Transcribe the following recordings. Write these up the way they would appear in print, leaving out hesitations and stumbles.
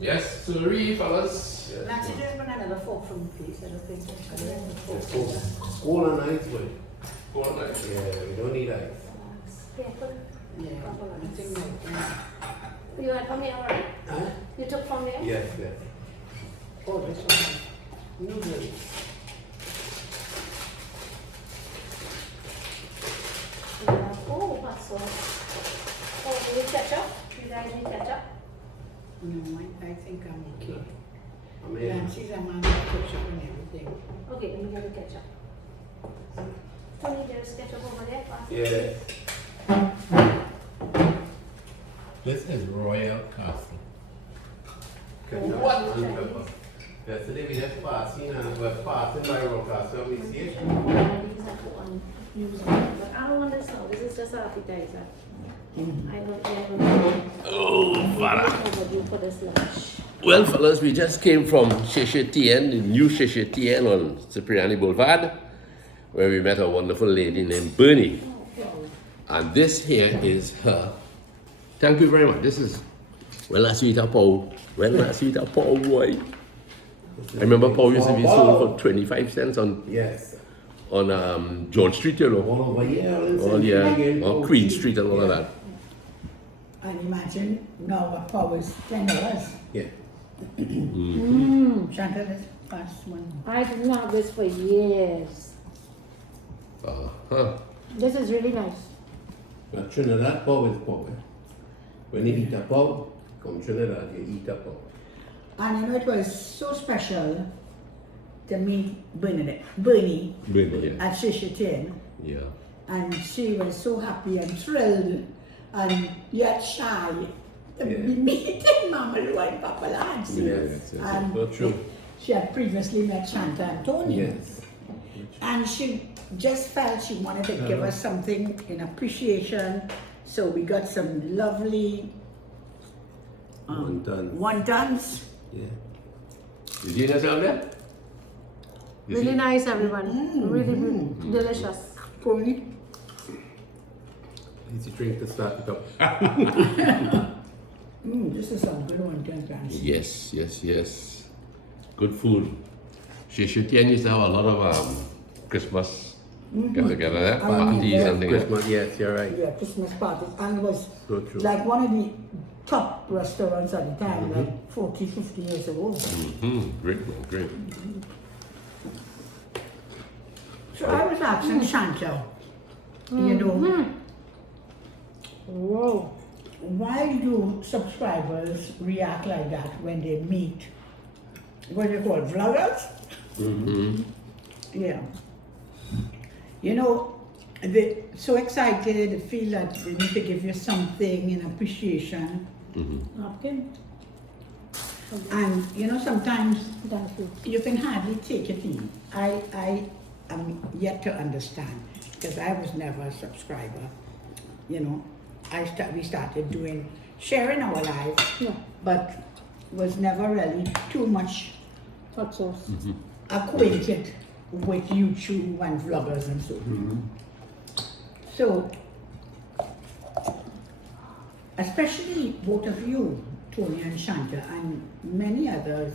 Yes, sorry, fellas. Yes. Nancy, just want another fork from me, please. I don't think Let's go. Cool and ice, boy. Cool and ice. Yeah, we don't need ice. Yeah, I think You had from here already? Huh? You took from there? Yes, yes. oh, this one. Noodles. Oh, hot sauce. Oh, you need ketchup? You guys need ketchup? No, I think I'm okay. I mean, Nancy's a man with ketchup and everything. Okay, let me get the ketchup. Tony, there's ketchup over there. Pass it. yeah. This is Royal Castle. What? Yesterday we just passing and we're passing by Royal Castle. We see it. These are for unused, but I don't want this now. This is just an appetizer. I don't Oh, Father. overdue for this lunch. Well, fellas, we just came from Sheshetien, the new Sheshetien on Cipriani Boulevard, where we met a wonderful lady named Bernie. And this here is her. Thank you very much. This is well, I sweet a Paul. Well, I sweet a Paul, boy. I remember Paul used to be sold for 25 cents on George Street, you know. All over here. Oh yeah, on Queen Street and all of that. And imagine now what power is $10. Yeah. Chantal is first one. I didn't have this for years. Uh-huh. This is really nice. But Trinidad pau is pau. When you eat a pau, come Trinidad, you eat a pau. And you know, it was so special to meet Bernie Bernie, yeah. at Sheshetien. Yeah. And she was so happy and thrilled and yet shy to be meeting Mama Lou and Papa Lance. Yes. And So true. she had previously met Shanta Antonio. Yes. And she just felt she wanted to give us something in appreciation. So we got some lovely wontons. Yeah. Did you yourself there? Really nice, everyone. Really delicious. Tony. Easy drink to start it up. This is some good wontons, guys. Yes. Good food. Sheshetien used to have a lot of Christmas get together, parties and things. Christmas, yes, you're right. Yeah, Christmas parties. And it was So true. like one of the top restaurants at the time, like 40, 50 years ago. Great one, great. So I was asking Chantal, you know, Whoa. why do subscribers react like that when they meet, what do you call it, vloggers? Yeah. You know, they're so excited, they feel that they need to give you something in appreciation. Napkin? And you know, sometimes Thank you. you can hardly take it in. I am yet to understand because I was never a subscriber. You know, we started doing sharing our lives, Yeah. but was never really too much Hot sauce. acquainted with YouTube and vloggers and so on. So, especially both of you, Tony and Shanta, and many others,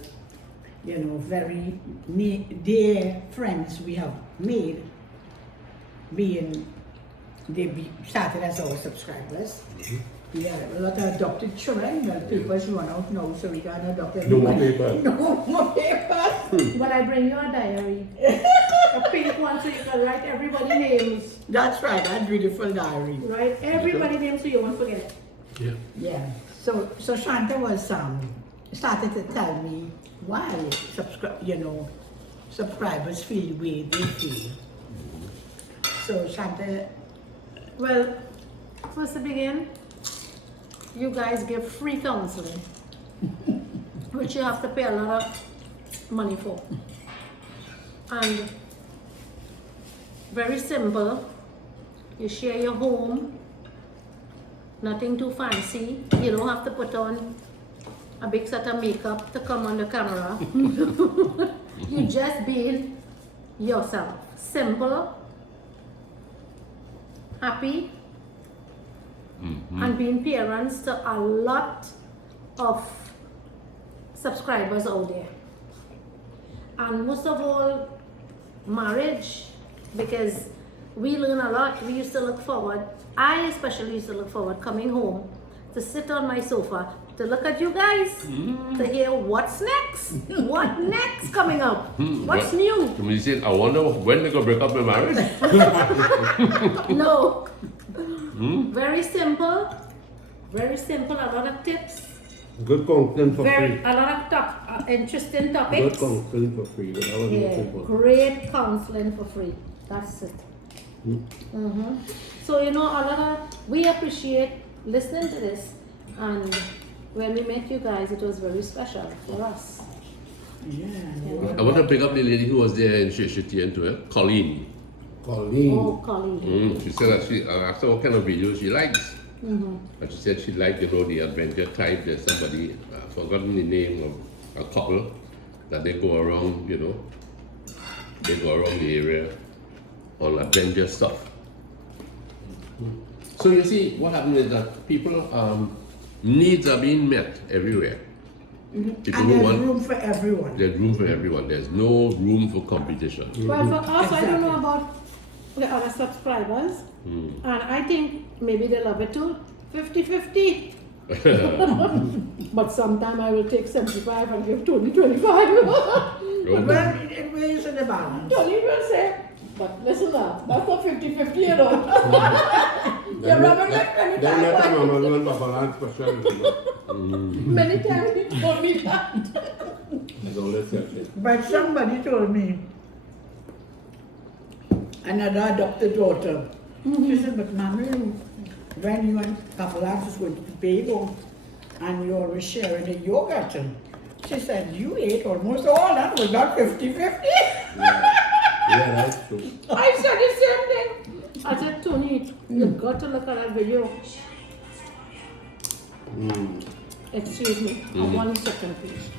you know, very dear friends we have made, started as our subscribers. We have a lot of adopted children. The papers run out now, so we got adopted. No more paper. No more papers. Well, I bring you a diary. A pink one so you can write everybody's names. That's right, that beautiful diary. Write everybody's name so you won't forget. Yeah. Yeah. So Shanta was started to tell me why subscribers feel the way they feel. So Shanta, Well, first to begin, you guys give free counseling, which you have to pay a lot of money for. And very simple, you share your home, nothing too fancy. You don't have to put on a big set of makeup to come on the camera. You just be yourself. Simple, happy, and being parents to a lot of subscribers out there. And most of all, marriage, because we learn a lot. We used to look forward, I especially used to look forward coming home to sit on my sofa to look at you guys, to hear what's next, what next coming up, what's new. Somebody said, I wonder when they're going to break up my marriage. No. Very simple, a lot of tips, Good counseling for free. a lot of interesting Good topics. counseling for free. That was most Yeah, important. great counseling for free. That's it. So a lot of we appreciate listening to this, and when we met you guys, it was very special for us. Yeah. I want to pick up the lady who was there in Shishitian too, Colleen. Colleen. Oh, Colleen. She said that I asked her what kind of videos she likes. And she said she liked, the adventure type. There's somebody, I've forgotten the name of a couple, that they go around, they go around the area on adventure stuff. So you see, what happened is that people, needs are being met everywhere. People And who there's want, room for everyone. there's room for everyone. There's no room for competition. Well, for us, I don't know Exactly. about the other subscribers, and I think maybe they love it too. 50-50. But sometime I will take 75 and give Tony 25. Well, it weighs in the balance. Tony will say, but listen now, that's not 50-50, you know. You're rubbing left Then anytime. let right? Mama learn about balance speciality. Many times he told me that. Don't listen to it. But somebody told me, another adopted daughter, she said, but Mommy, when you and Papa Lance is going to the bagel and you're always sharing the yogurt, she said, you ate almost all that, was not 50-50. Yeah, that's true. I said the same thing. I said, Tony, you've got to look at that video. Excuse me, 1 second, please.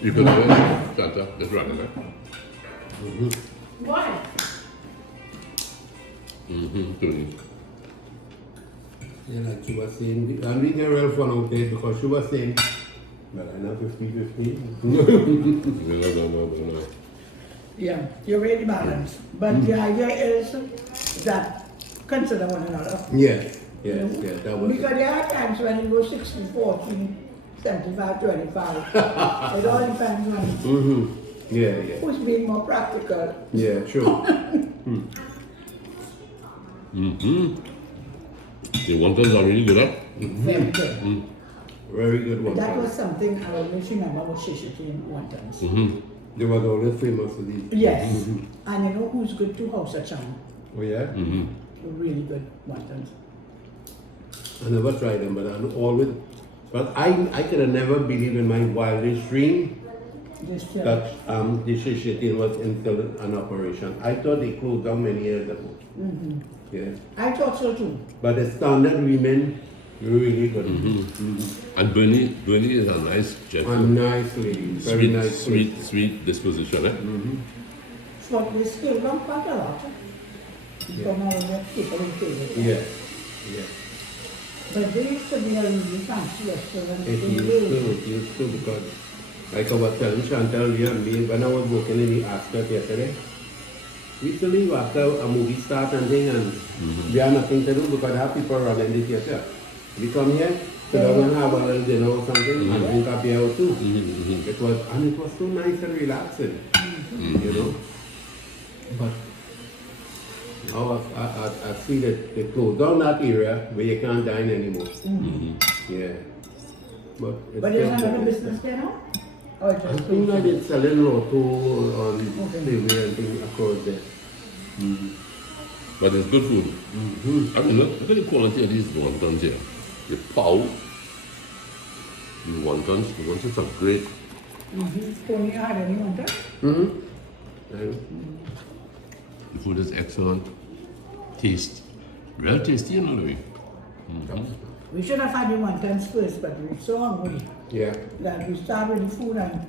You can do it, Santa. Let's run it, Why? Tony. Yeah, like she was saying, I'm being a real fun out there because she was saying, but I know 50-50. No. Yeah, you're really balanced. But the idea is that consider one another. Yes, that was Because there are times when you go 60-40, 75-25. It all depends on Yeah. who's being more practical. Yeah, sure. The wontons are really good, huh? Very good. Very good one. That was something I always remember with Shishiti and wontons. They was always famous for these. Yes. And you know who's good to House of Charm? Oh yeah? Really good wontons. I never tried them, but I always. But I could have never believed in my wildest dream This that the Shishitin was still an operation. I thought they closed down many years ago. Yeah. I thought so too. But the standard women really good. And Bernie is a nice A gentleman. nice lady, very nice. Sweet disposition, eh? So we scaled down quite a lot. Because now we have people in favor. Yeah. But there used to be a really fancy restaurant It in used to because like I was telling Chantal when I was working in the Ascot yesterday, we used to leave after a movie start and thing and we have nothing to do because I have people running the theatre. We come here, sit down and have a little dinner or something and drink a beer or two. It was so nice and relaxing, you know. But now I see that they closed down that area where you can't dine anymore. Yeah. But there's another business there now? Or I just think I did selling lotto on TV and things across there. But it's good food. I mean, look at the quality of these wontons here. The pow, the wontons are great. Tony, had any wonton? The food is excellent. Taste, real tasty, you know, Louis. We should have had the wontons first, but we were so hungry Yeah. that we started with the food and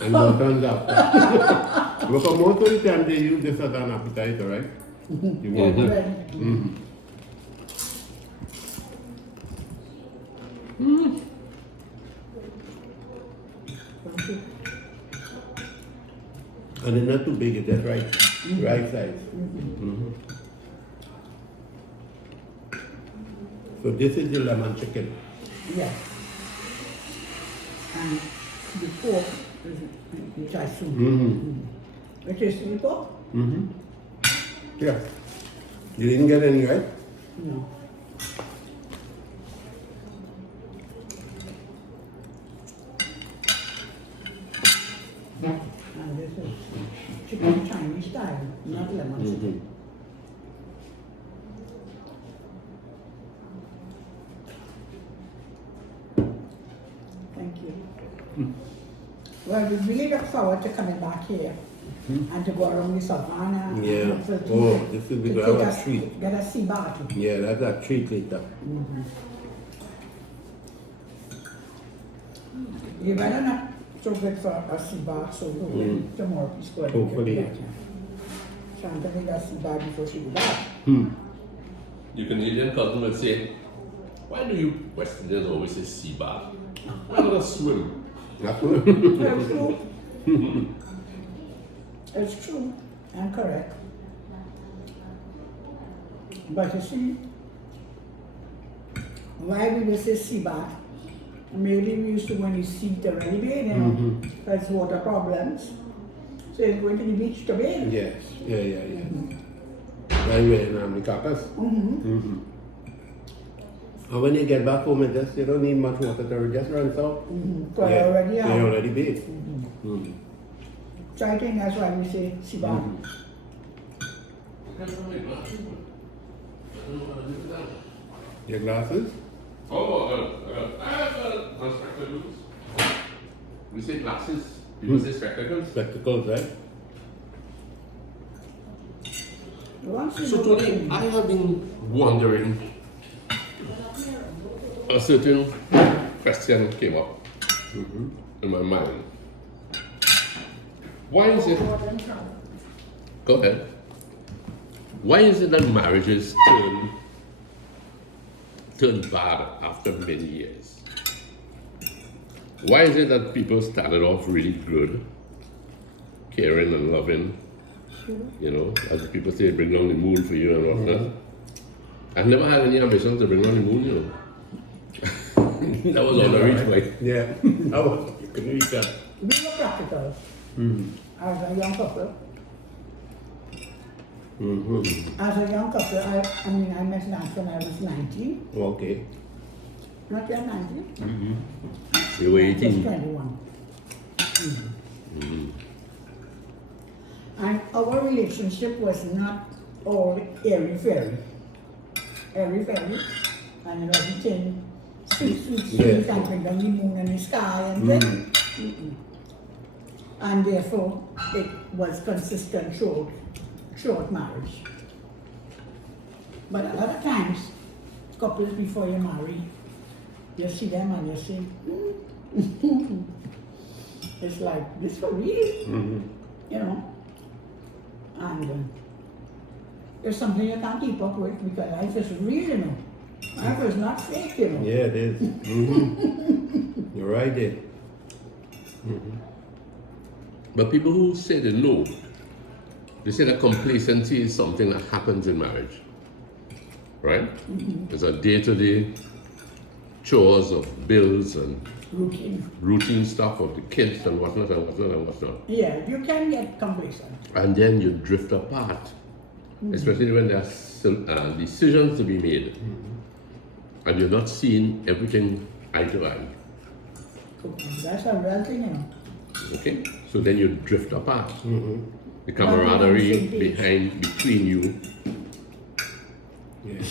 And wontons after. Because most of the time they use this as an appetizer, right? The wonton. bread. And they're not too big, it's just right, right size. Mhm. So this is the lemon chicken. Yes. And the pork is a soup. It is the pork? Yeah. You didn't get any, right? No. And this is chicken Chinese style, not lemon chicken. Thank you. Well, we really look forward to coming back here and to go around the savannah. Yeah. and to- Oh, this will be to our take us- treat. Get a sea bath. Yeah, that's a treat later. You better not so good for a sea bath, so we'll wait tomorrow. It's going Hopefully. Shanta made a sea bath before she go back. You Canadian cousin will say, why do you Westerners always say sea bath? Why not swim? That's good. It's true. It's true and correct. But you see, why we will say sea bath, maybe we used to when you see it already bathe, you know, that's water problems. So it's going to the beach to bathe. Yes. Yeah. Right where in the carcass. And when you get back home, it just, you don't need much water to just run out. So I already They have. already bathed. So I think that's why we say sea bath. Your glasses? Oh, I have spectacles. We say glasses. People say spectacles. Spectacles, right? Once you So go Tony, I have been wondering, a certain question came up in my mind. Why is it, go ahead, why is it that marriages turn bad after many years? Why is it that people started off really good, caring and loving, you know, as people say, bring down the moon for you and whatnot. I've never had any ambition to bring down the moon, you know. That was all I reached by. Yeah. You couldn't reach that. We were practical. As a young couple. As a young couple, I met Lance when I was 19. Okay. Not yet 19. You were I was 18. 21. And our relationship was not all airy-fairy. Airy-fairy. And everything sweet, Yes. and bring down the moon and the sky and then. And therefore, it was consistent throughout marriage. But a lot of times, couples before you marry, you see them and you say, it's like, this for real, you know. And it's something you can't keep up with because life is real, you know. Life is not fake, you know. Yeah, it is. You're right there. But people who say they know, they say that complacency is something that happens in marriage. Right? There's a day-to-day chores of bills and routine stuff of the kids and whatnot and whatnot and whatnot. Yeah, you can get complacent. And then you drift apart, especially when there are still decisions to be made. And you're not seeing everything eye to eye. That's a real thing, you know. Okay? So then you drift apart. The Not on camaraderie the same page. between you. Yeah.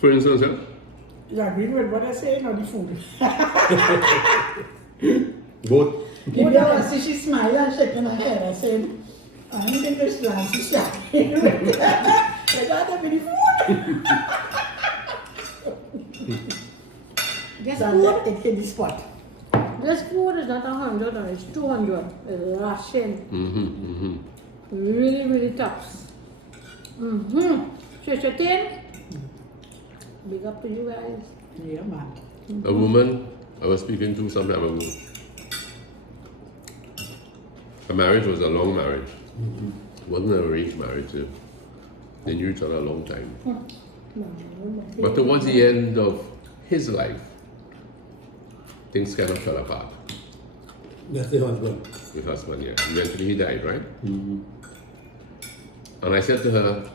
For instance, yeah, You agree with what I say, or the food? Both. If you ever see she smile and shaking her head, I say, I don't think this dance is that. I got to be the food. This So food, it hit the spot. this food is not 100 or it's 200. It's rushing. Really, really tough. Sheshatin, big up to you guys. Yeah, man. a woman I was speaking to some time ago, Her marriage was a long marriage. It wasn't an arranged marriage. They knew each other a long time. But towards the end of his life, things kind of fell apart. That's the husband. The husband, yeah. Eventually he died, right? And I said to her,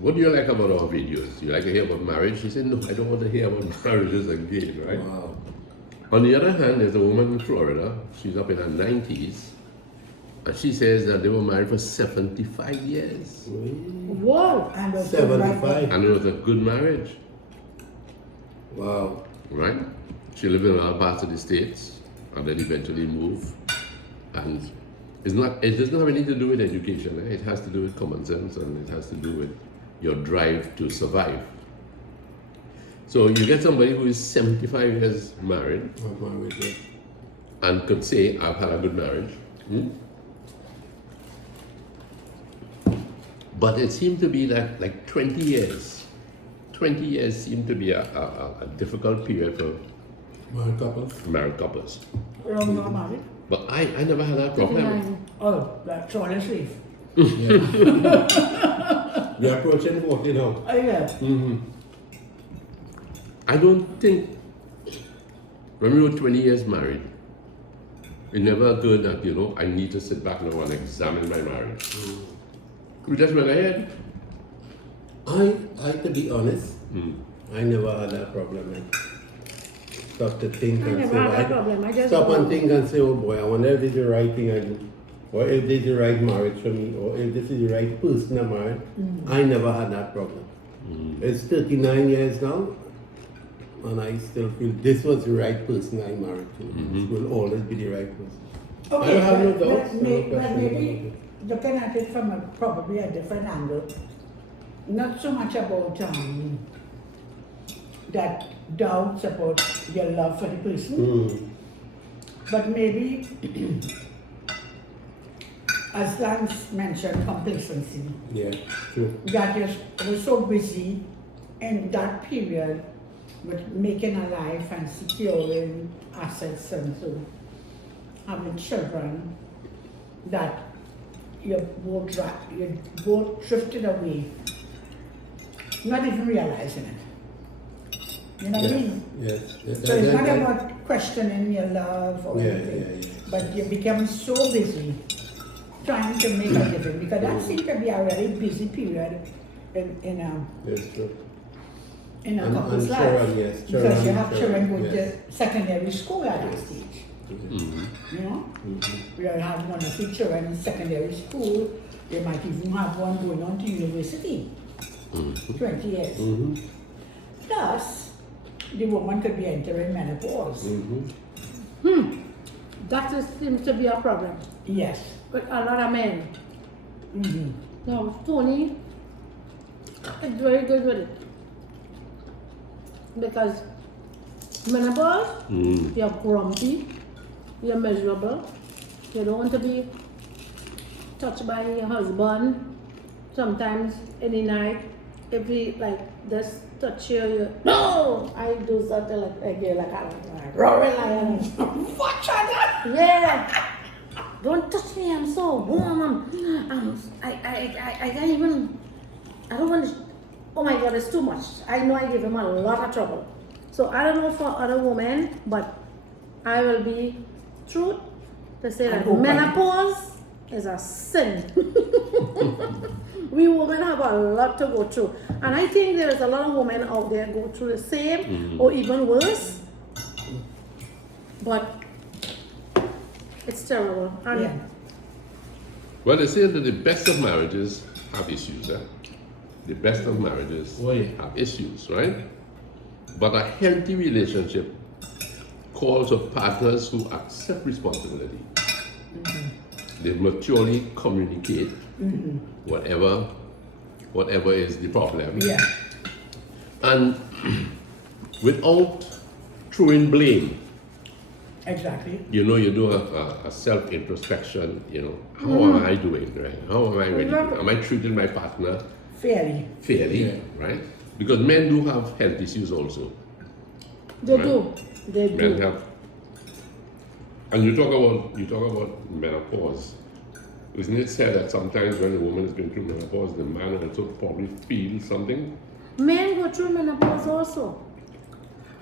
what do you like about our videos? Do you like to hear about marriage? She said, no, I don't want to hear about marriages again, right? Wow. On the other hand, there's a woman in Florida, she's up in her 90s, and she says that they were married for 75 years. Whoa! And was 75. And it was a good marriage, Wow. right? She lived in other parts of the States, and then eventually moved. And it doesn't have anything to do with education, eh? It has to do with common sense, and it has to do with your drive to survive. So you get somebody who is 75 years married I'm married, yeah. and could say, I've had a good marriage. But it seemed to be like 20 years. 20 years seemed to be a difficult period for Married couples. married couples. Long not married. But I never had that problem. Oh, that's all it's leave. You're approaching 40 now. Oh, yeah. I don't think, when we were 20 years married, it never occurred that, I need to sit back now and examine my marriage. We just went ahead. I to be honest, I never had that problem. Man. Stop to think I and never say, had that problem. I just stop go. and think and say, oh boy, I wonder if this is the right thing I do, or if this is the right marriage for me, or if this is the right person I'm married. I never had that problem. It's 39 years now, and I still feel this was the right person I married to. This will always be the right person. Okay, I don't have no but- doubts, but no may- but question maybe about it. looking at it from probably a different angle, not so much about that doubts about your love for the person, but maybe, as Lance mentioned, complacency. Yeah, true. That you was so busy in that period with making a life and securing assets and so having children that you both drifted away, not even realizing it. You know what I mean? Yes. So it's not about questioning your love or Yeah, anything, yeah. but you become so busy trying to make a living, because that seems to be a very busy period in Yes, true. a And couple's life. children, yes, Because you children, have children going yes. to secondary school at that stage. You know? You'll have one or two children in secondary school. They might even have one going on to university. 20 years. Plus, the woman could be entering menopause. That seems to be a problem Yes. with a lot of men. Now, Tony is very good with it. Because menopause, you're grumpy, you're miserable, you don't want to be touched by your husband. Sometimes in the night, if he just touch you, no! I do something like a roaring lion. Watch out! Yeah. Don't touch me, I'm so warm. I can't even, I don't want to, oh my God, it's too much. I know I give him a lot of trouble. So I don't know for other women, but I will be true to say that And open. menopause is a sin. We women have a lot to go through. And I think there's a lot of women out there go through the same or even worse. But it's terrible. And Yeah. Well, they say that the best of marriages have issues. The best of marriages Oh, yeah. have issues, right? But a healthy relationship calls for partners who accept responsibility. They maturely communicate whatever is the problem. Yeah. And without throwing blame. Exactly. You do a self-introspection, how am I doing, right? How am I really doing? Am I treating my partner Fairly. fairly, Yeah. right? Because men do have health issues also. they Right. do. They Men do. have, and you talk about menopause. Isn't it said that sometimes when a woman is going through menopause, the man also probably feels something? Men go through menopause also.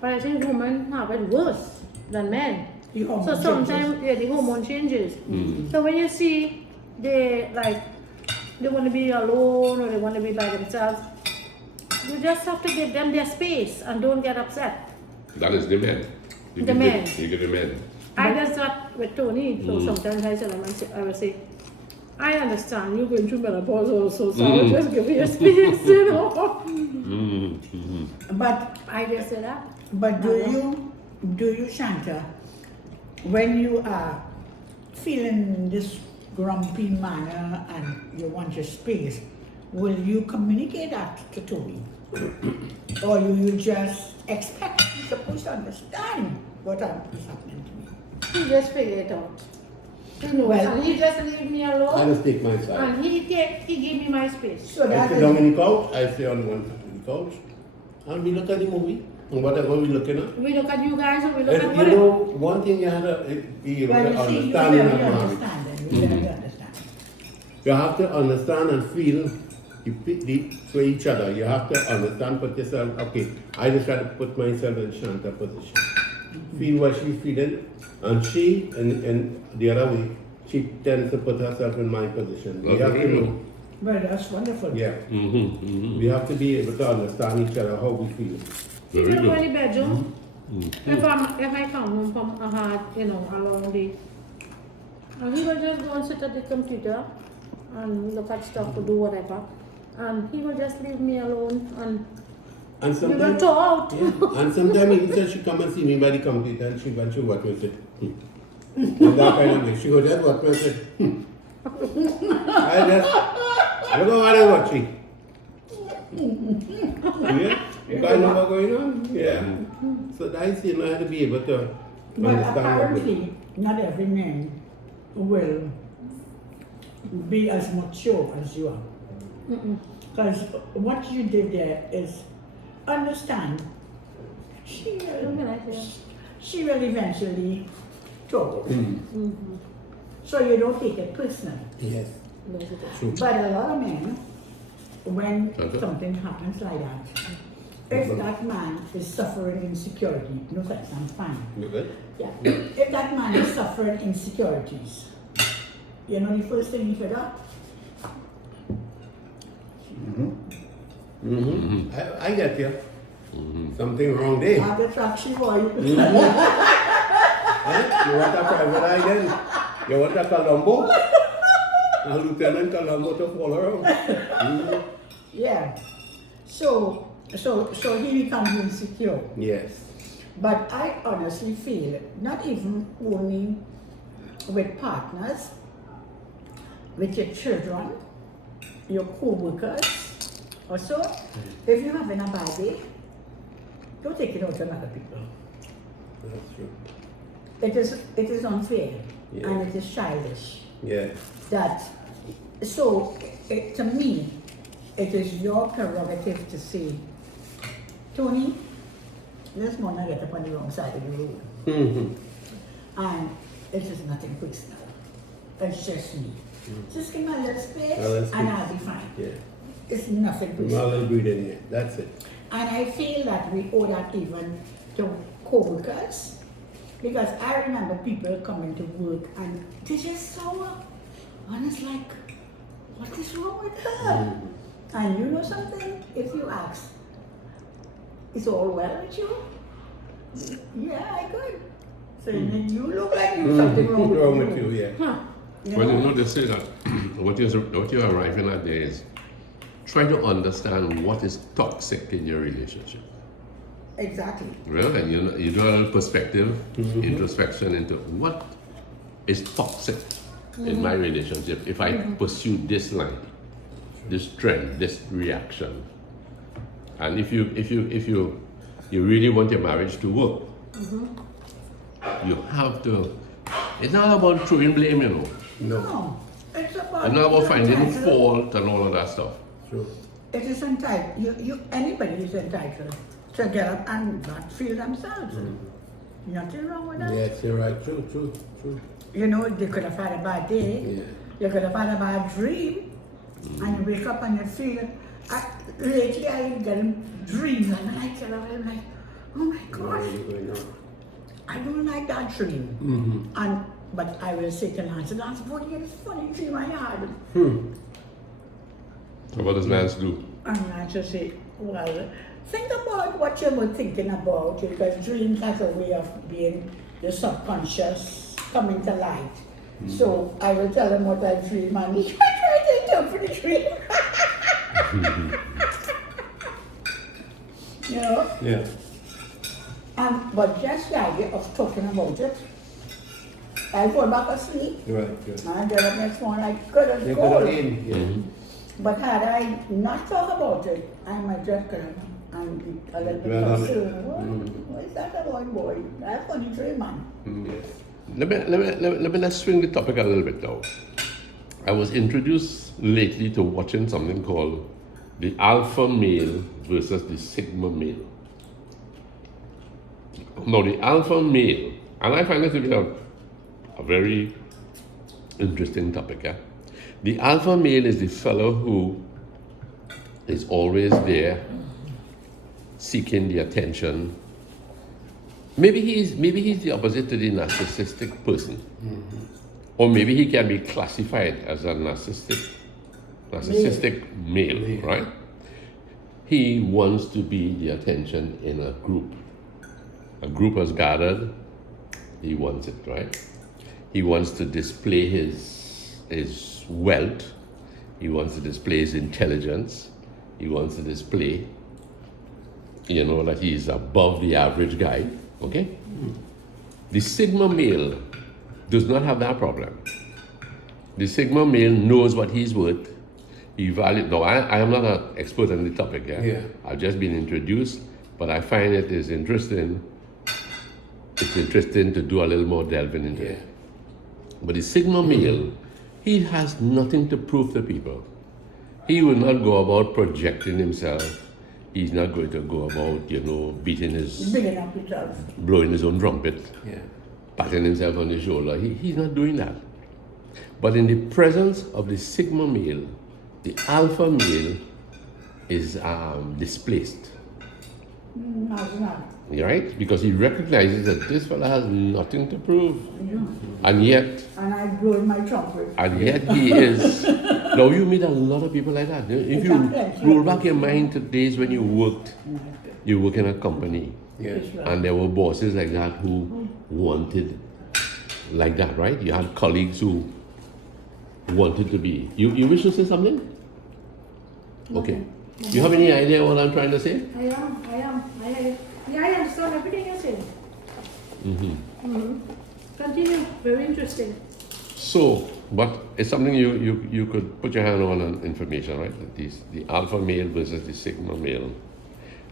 But I think women have it worse than men. The hormone So sometimes changes. yeah, the hormone changes. So when you see they want to be alone or they want to be by themselves, you just have to give them their space and don't get upset. That is the men. You The get men. You get the men. I just that with Tony, so sometimes I tell him, I will say, I understand you're going through menopause also, so I will just give you a space, you know. But I just say that. But do you, Shanta, when you are feeling this grumpy manner and you want your space, will you communicate that to Toby? Or you just expect he's supposed to understand what is happening to me? He just figure it out. You know, Well- and he just leave me I alone just take my side. and he gave me my space. So I that sit down is, on the couch, I stay on one side of the couch, and we look at the movie, and whatever we looking at. We look at you guys or we look at You whatever. know, one thing you have to be able well, to you see, you understand in very a marriage. understand, you very understand. You have to understand and feel for each other. You have to understand, put yourself, okay, I just try to put myself in Shanta's position. Feel what she's feeling, and she, and the other way, she tends to put herself in my position. We have to know, Well, that's wonderful. yeah, we have to be able to understand each other, how we feel. He Very can go good. in the bedroom. If I come home from a hard, a long day, and he will just go and sit at the computer and look at stuff or do whatever, and he will just leave me alone and And we will sometimes, talk. yeah, and sometimes even said she come and see me by the computer, and she went to watch me say, and that kind of way. She go just watch me and say, I don't know what I'm watching. Yeah, you guys know what's going on? Yeah. So that's, I have to be able to But understand what we apparently, not every man will be as mature as you are. Because what you did there is understand. She What can I will, say? she will eventually talk. So you don't take it personal. Yes. True. But a lot of men, when Okay. something happens like that, if that man is suffering insecurity, no thanks, I'm fine. You good? Yeah. If that man is suffering insecurities, you know the first thing he figure out? I get you. Something wrong there. Have the traction for you. Eh? You want a private eye then? You want a Colombo? A Lieutenant Colombo to follow around? Yeah. So he becomes insecure. Yes. But I honestly feel, not even only with partners, with your children, your co-workers, also, if you're having a bad day, don't take it out on other people. That's true. It is unfair Yeah. and it is childish. Yeah. That, so to me, it is your prerogative to say, Tony, this morning I get up on the wrong side of the road. And it is nothing personal. It's just me. Just give me a little space A little and space. I'll be fine. Yeah. It's nothing personal. Marlon breathing here. That's it. And I feel that we owe that even to co-workers. Because I remember people coming to work and they're just sour. And it's like, what is wrong with her? And you know something? If you ask, is all well with you? Yeah, I could. So then you look like you something wrong with you. Wrong with you, yeah. Huh. You Well, you know? know, they say that what you're arriving at there is try to understand what is toxic in your relationship. Exactly. Well, and you do a little perspective, introspection into what is toxic in my relationship if I pursue this line, this trend, this reaction. And if you really want your marriage to work, you have to. It's not about throwing blame, you know. No. It's about, It's not about finding entitled. fault and all of that stuff. True. It is entitled. Anybody is entitled to get up and not feel themselves. Nothing wrong with that. Yes, you're right. True. You know, they could have had a bad day, Yeah. You could have had a bad dream, and you wake up and you feel. Lately, I get a dream, and I get up and I'm like, oh my gosh, I don't like that dream. But I will say to Lance, Lance, boy, you had this funny dream I had. So what does Lance do? And Lance will say, well, think about what you were thinking about, because dreams has a way of being the subconscious coming to light. So I will tell him what I dream, and he try to interpret the dream. You know? Yeah. But just the idea of talking about it, I fall back asleep. Right. And I get up next morning, I could have You could called. have been. Yeah. But had I not thought about it, I might just could have and be a little bit Well, concerned. What is that about, boy? That's funny dream, man. Yes. Let's swing the topic a little bit now. I was introduced lately to watching something called the alpha male versus the sigma male. Now, the alpha male, and I find it to be a very interesting topic. Yeah? The alpha male is the fellow who is always there seeking the attention. Maybe he's the opposite to the narcissistic person. Or maybe he can be classified as a narcissistic male, right? He wants to be the attention in a group. A group has gathered, he wants it, right? He wants to display his wealth, he wants to display his intelligence, he wants to display, that he's above the average guy, okay? The sigma male does not have that problem. The sigma male knows what he's worth. He values. Now, I am not an expert on the topic. Yeah? I've just been introduced, but I find it is interesting. It's interesting to do a little more delving into it. But the sigma male, he has nothing to prove to people. He will not go about projecting himself. He's not going to go about, beating Bigging up himself. blowing his own trumpet. Patting himself on the shoulder. He's not doing that. But in the presence of the sigma male, the alpha male is displaced. No, it's not. Right? Because he recognizes that this fella has nothing to prove. And yet... And I blow in my trumpet. And yet he is... Now you meet a lot of people like that. If you roll back your mind to days when you work in a company, and there were bosses like that who wanted like that, right? You had colleagues who wanted to be. You wish to say something? Okay. You have any idea what I'm trying to say? I am. I understand everything you're saying. Continue. Very interesting. So, but it's something you could put your hand on information, right? The alpha male versus the sigma male.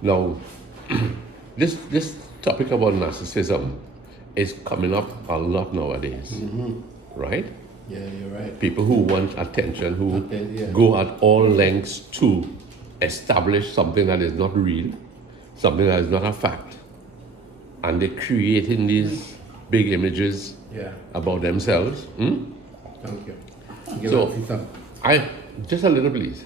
Now, this topic about narcissism is coming up a lot nowadays, right? Yeah, you're right. People who want attention, who go at all lengths to establish something that is not real, something that is not a fact, and they're creating these big images about themselves. Thank you. So, just a little, please.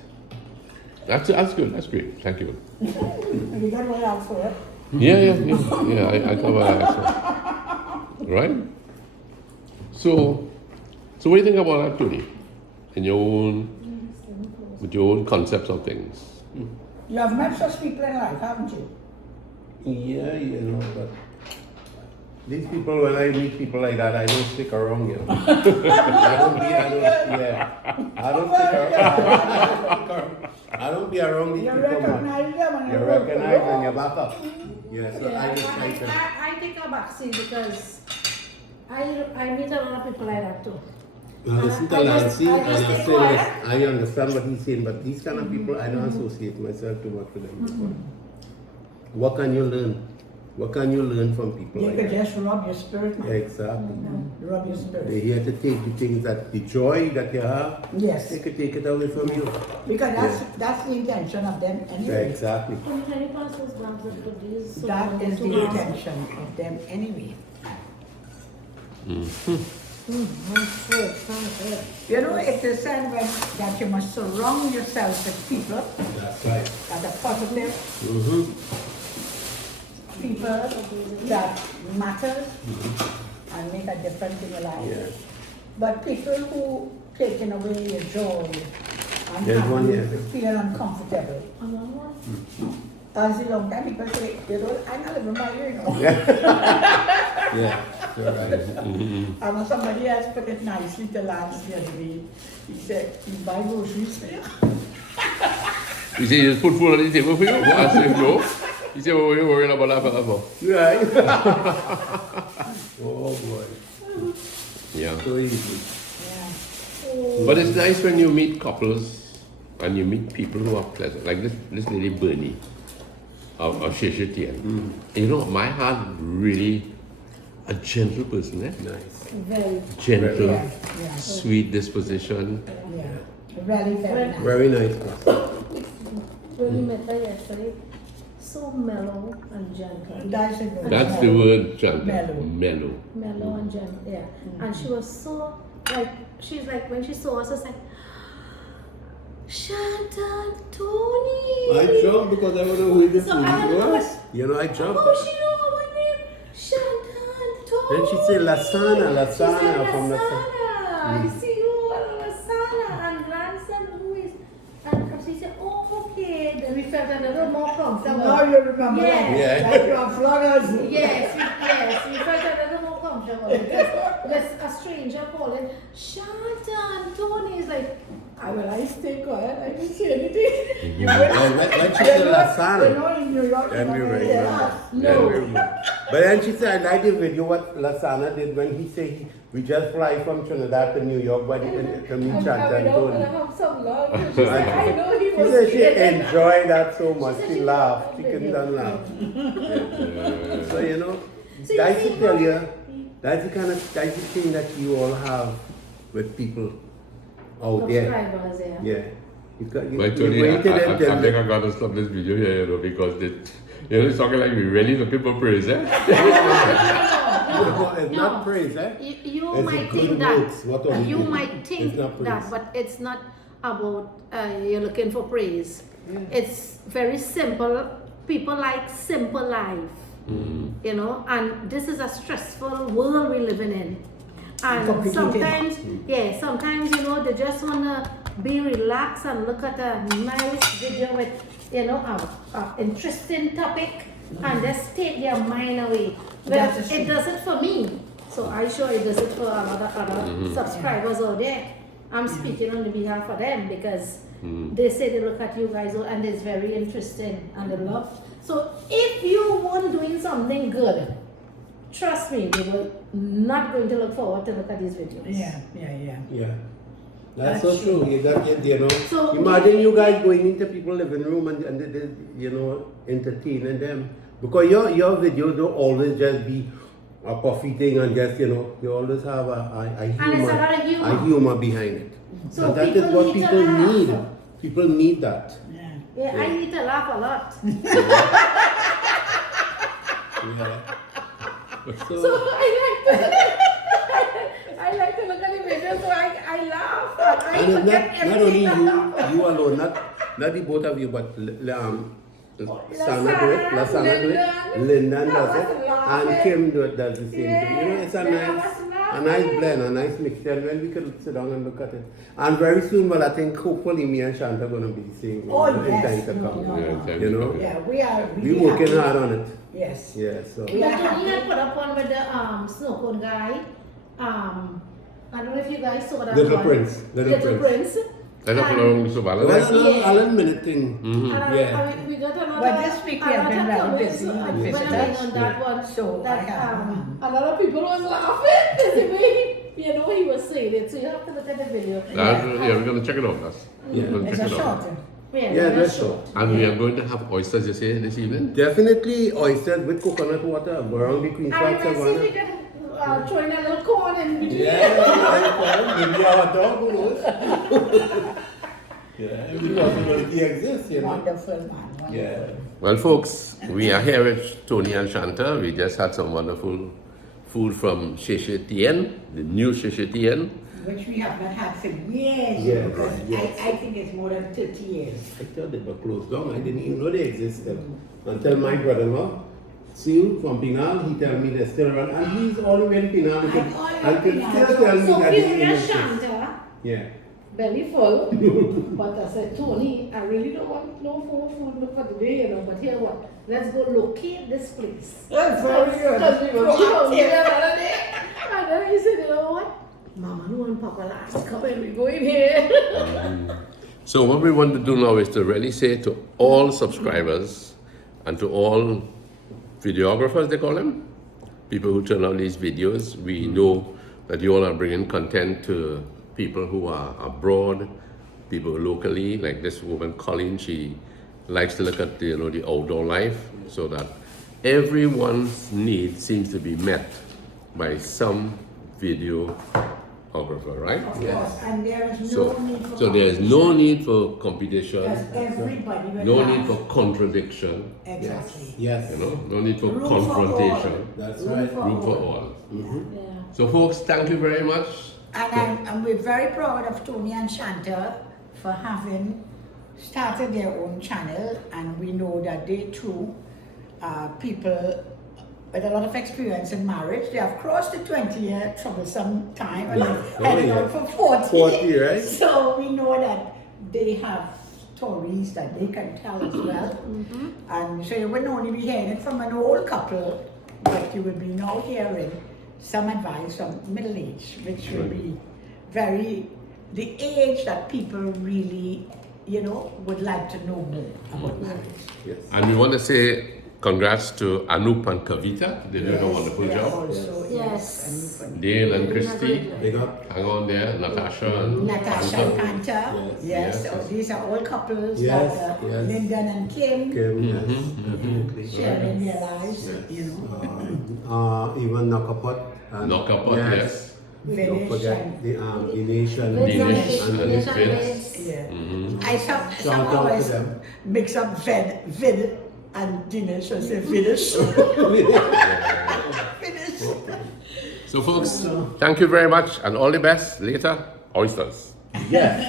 That's good. That's great. Thank you. You got what else for it? Yeah. I cover that. Right. So what do you think about that, Tony? With your own concepts of things. You have met such people in life, haven't you? Yeah, but these people, when I meet people like that, I don't stick around, I don't stick around. I don't be around these You people, man. recognize them and You recognize and you back up. I take a backseat because I meet a lot of people like that too. Now listen to Nancy, and I understand what he's saying, but these kind of people, I don't associate myself too much with them. What can you learn? What can you learn from people You like could that? just rub your spirit, man. Exactly. Rub your They're spirit. here to take the things the joy that you have, Yes. they could take it away from you. Because that's the intention of them anyway. Exactly. Can you pass those glasses up to these? That is the intention of them anyway. You know, it is said that you must surround yourself with people That's right. that are positive, people that matter and make a difference in your life. Yeah. But people who taking away your joy and There's one have you here. feel uncomfortable. As a long time people say, you know, I'm not living by you, you know. Yeah, you're right. And somebody else put it nicely to Lance the other day. He said, you buy groceries for you. You say, just put food on the table for you? I said, no. He said, what were you worrying about that fella for? Right. Oh boy. Yeah. So easy. Yeah. But it's nice when you meet couples and you meet people who are pleasant. Like this lady Bernie of Sheshe Tien. You know, my heart really a gentle person, eh? Nice. Very. Gentle, Yeah, yeah. sweet disposition. Yeah. Very, very nice. Very nice. When we met her yesterday, so mellow and gentle. That's a good That's the one. word, gentle. Mellow. Mellow. Mellow and gentle, yeah. And she was so, like, she's like, when she saw us, it's like, Shanta, Tony. I jumped because I want to know who this So I don't know was. You know, I jumped. Oh, she know my name. Shanta, Tony. Then she said Lasana, She said Lasana from the Lasana. I see you, Lasana. And Ransom, who is, and she said, oh, okay. Then we felt a little more comfortable. Now you remember Yeah. that. Yeah. Like you are floggers. Yes, we felt a little more comfortable because there's a stranger calling, Shanta and Tony is like, I stay quiet. I didn't say anything. You When she said Lasana. You know, in New York, Then we were no. But then she said, I like the video what Lasana did when he said we just fly from Trinidad to New York to meet Chanta and Tony. have some love. She said, I know he She was said she kidding." enjoyed that so much. said She she laughed. loved She it. couldn't laugh. So you know, So you that's see, to tell you, that's the thing that you all have with people out there. Subscribers, yeah. Yeah. You But Tony, I waited and think I gotta stop this video here, you know, because it's talking like we're really looking for praise, eh? It's not praise, eh? You It's might a good think that. works, what are we You doing? might think It's not that, praise. but it's not about you're looking for praise. It's very simple. People like simple life, you know, and this is a stressful world we're living in. And Complicated. sometimes, you know, they just wanna be relaxed and look at a nice video with, you know, a interesting topic and just take their mind away. But That is it true. does it for me. So I'm sure it does it for a lot of other subscribers out there. I'm speaking on the behalf of them because they say they look at you guys and it's very interesting and they love. So if you weren't doing something good, trust me, they were not going to look forward to look at these videos. Yeah. Yeah. That's so That's true. You got it, you know. So- Imagine you guys going into people's living room and they, you know, entertaining them. Because your videos don't always just be a coffee thing and just, you know, you always have a And it's a humor, lot of humor. a humor behind it. So and that is people what need to people laugh. need. People need that. Yeah, I need to laugh a lot. Yeah. So So, I like to look at the video, so I laugh. And I and forget not only everything. you alone, not the both of you, but Sana do it, Lasana do it, Linda does it, and Kim does the same thing. You know, it's a nice blend, a nice mixture, and when we could sit down and look at it. And very soon, well, I think hopefully me and Shanta are going to be the same Oh, in yes. time to No, come. no, no. You know, Yeah, we are. we working hard on it. Yes. Yeah, so. But Tony had put up one with the snow cone guy. I don't know if you guys saw that Little one. Prince, Little Prince. I don't And- know so well. Well, Yeah. I'll admit it thing. Yeah. We got a lot But of, this week a we have lot been of very comments busy with when I went visitors. on that one. So that, I have, a lot of people was laughing the way he was saying it. So you have to look at the video. Yeah, we're gonna check it out, guys. Yeah. We're gonna It's check a it out. short. Yeah, that's short. And we are going to have oysters, you say, this evening? Definitely oysters with coconut water around the Queen's And Park we will see if we Savannah. can throw in a little corn in between. Yeah, maybe our dog who knows. Yeah, every possibility exists, you know. Wonderful man. Wonderful. Yeah. Well, folks, we are here with Tony and Shanta. We just had some wonderful food from Sheshe Tien, the new Sheshe Tien. Which we have not had for years. Yes, Because yes. I think it's more than 30 years. I thought they were closed down. I didn't even know they existed. Until my brother-in-law, Sue from Pinal, he tell me they're still around. And he's all the way in Pinal. I'm all the way And in can Pinal. still tell me So that they Peoria exist. Shanta, Yeah. belly full. But I said, Tony, I really don't want no food for today, you know. But here what? Let's go locate this place. That's very good. Because we were Proactive. here the other day. And then he said, you know what? Mama, no one Papa last. Come in, we go in here. So what we want to do now is to really say to all subscribers and to all videographers, they call them, people who turn on these videos, we know that you all are bringing content to people who are abroad, people locally, like this woman Colleen, she likes to look at the, the outdoor life, so that everyone's need seems to be met by some videographer, right? Of course, and there is no So, need for so there is no need for competition, Because everybody will no have- need for contradiction, Exactly. Yes. no need for Room for confrontation. That's Room right. for Room for all. all. Yeah. So folks, thank you very much. And we're very proud of Tony and Shanta for having started their own channel, and we know that they too are people with a lot of experience in marriage. They have crossed the 20-year troublesome time and they're heading yeah. out for 40. 40, right? So we know that they have stories that they can tell as well. And so you wouldn't only be hearing it from an old couple, but you will be now hearing some advice from middle age, which will be the age that people really, would like to know more about marriage. Yes. And we want to say congrats to Anup and Kavita. They're doing a wonderful They are job. also, Yes. and Dale and Christy, Big up. hang on there. Natasha and Natasha and Panta, Yes. yes, so these are all couples Yes, that yes. Lyndon and Kim Kim, yes, definitely. sharing their lives, Even Nakapot. And Knockapot, yes. Don't Village forget and the nation. Dinesh and his Dinesh kids. yeah. Mm-hmm. I Shout some out to always them. mix up vid and Dinesh and say finish. Finish. So folks, thank you very much and all the best. Later, oysters. Yes.